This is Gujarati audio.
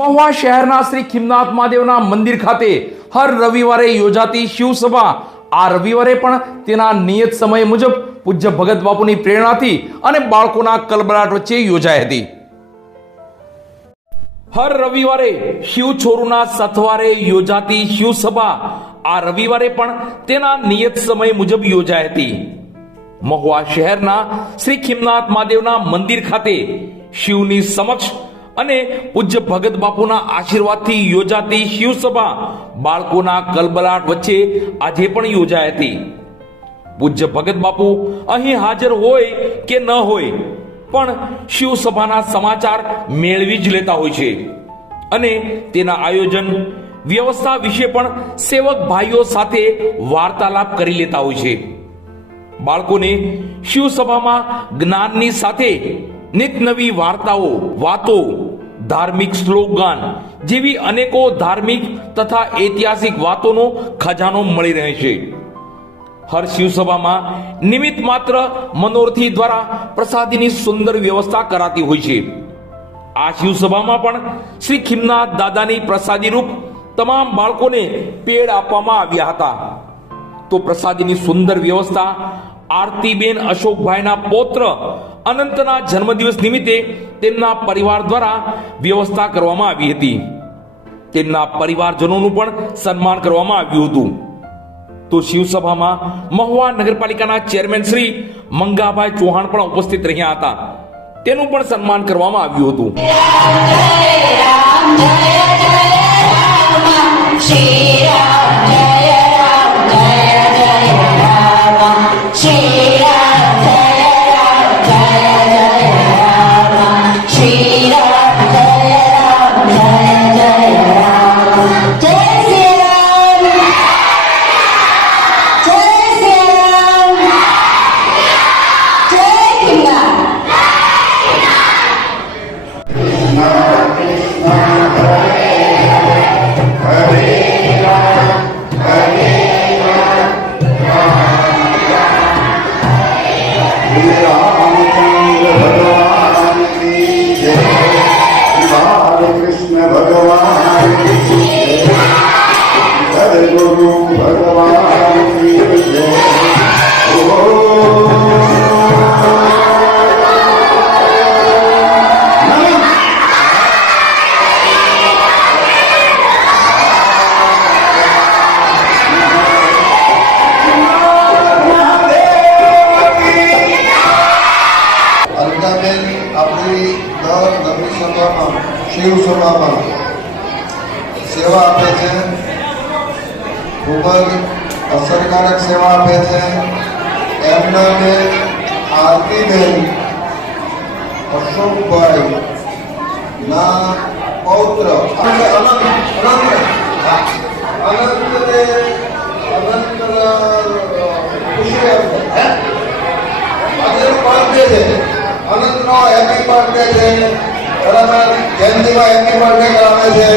મહુવા શહેરના શ્રી ખીમનાથ મહાદેવના મંદિર ખાતે હર રવિવારે યોજાતી શિવસભા આ રવિવારે પણ તેના નિયત સમય મુજબ પૂજ્ય ભગત બાપુની પ્રેરણાથી અને બાળકોના કલબલાટ વચ્ચે યોજાઈ હતી। હર રવિવારે શિવ છોરુના સથવારે યોજાતી શિવસભા આ રવિવારે પણ તેના નિયત સમય મુજબ યોજાઈ હતી। મહુવા શહેરના શ્રી ખીમનાથ મહાદેવના મંદિર ખાતે શિવની સમક્ષ અને પૂજ્ય ભગત બાપુના આશીર્વાદથી યોજાતી શિવસભા બાળકોના કલબલાટ વચ્ચે આજે પણ યોજાઈ હતી। પૂજ્ય ભગત બાપુ અહીં હાજર હોય કે ન હોય પણ શિવસભાના સમાચાર મેળવી જ લેતા હોય છે અને તેના આયોજન વ્યવસ્થા વિશે પણ સેવક ભાઈઓ સાથે વાર્તાલાપ કરી લેતા હોય છે। બાળકોને શિવસભામાં જ્ઞાનની સાથે નિત નવી વાતો ધાર્મિક સ્લોગન જેવી અનેકો ધાર્મિક તથા ઐતિહાસિક વાતોનો ખજાનો મળી રહે છે। હર શિવસભામાં નિમિત્ત માત્ર મનોરથી દ્વારા પ્રસાદીની સુંદર વ્યવસ્થા કરાતી હોય છે। આ શિવસભામાં પણ શ્રી ખીમનાથ દાદાની પ્રસાદી રૂપ તમામ બાળકોને પેડ આપવામાં આવ્યા હતા। તો પ્રસાદીની સુંદર વ્યવસ્થા આરતીબેન અશોકભાઈના પૌત્ર અનંતના જન્મદિવસ નિમિત્તે તેમના પરિવાર દ્વારા વ્યવસ્થા કરવામાં આવી હતી। તેમના પરિવારજનોનું પણ સન્માન કરવામાં આવ્યું હતું। તો શિવસભામાં મહુવા નગરપાલિકાના ચેરમેન શ્રી મંગાભાઈ ચૌહાણ પણ ઉપસ્થિત રહ્યા હતા। તેનું પણ સન્માન કરવામાં આવ્યું હતું। શિવસભામાં સેવા આપે છે, ખૂબ જ અસરકારક સેવા આપે છે। એમના બેન આરતીબેન અશોકભાઈ ના પૌત્ર અનંતનો હેપી બર્થડે છે, બરાબર, જયંતિમાં હેપી બર્થડે કરાવે છે।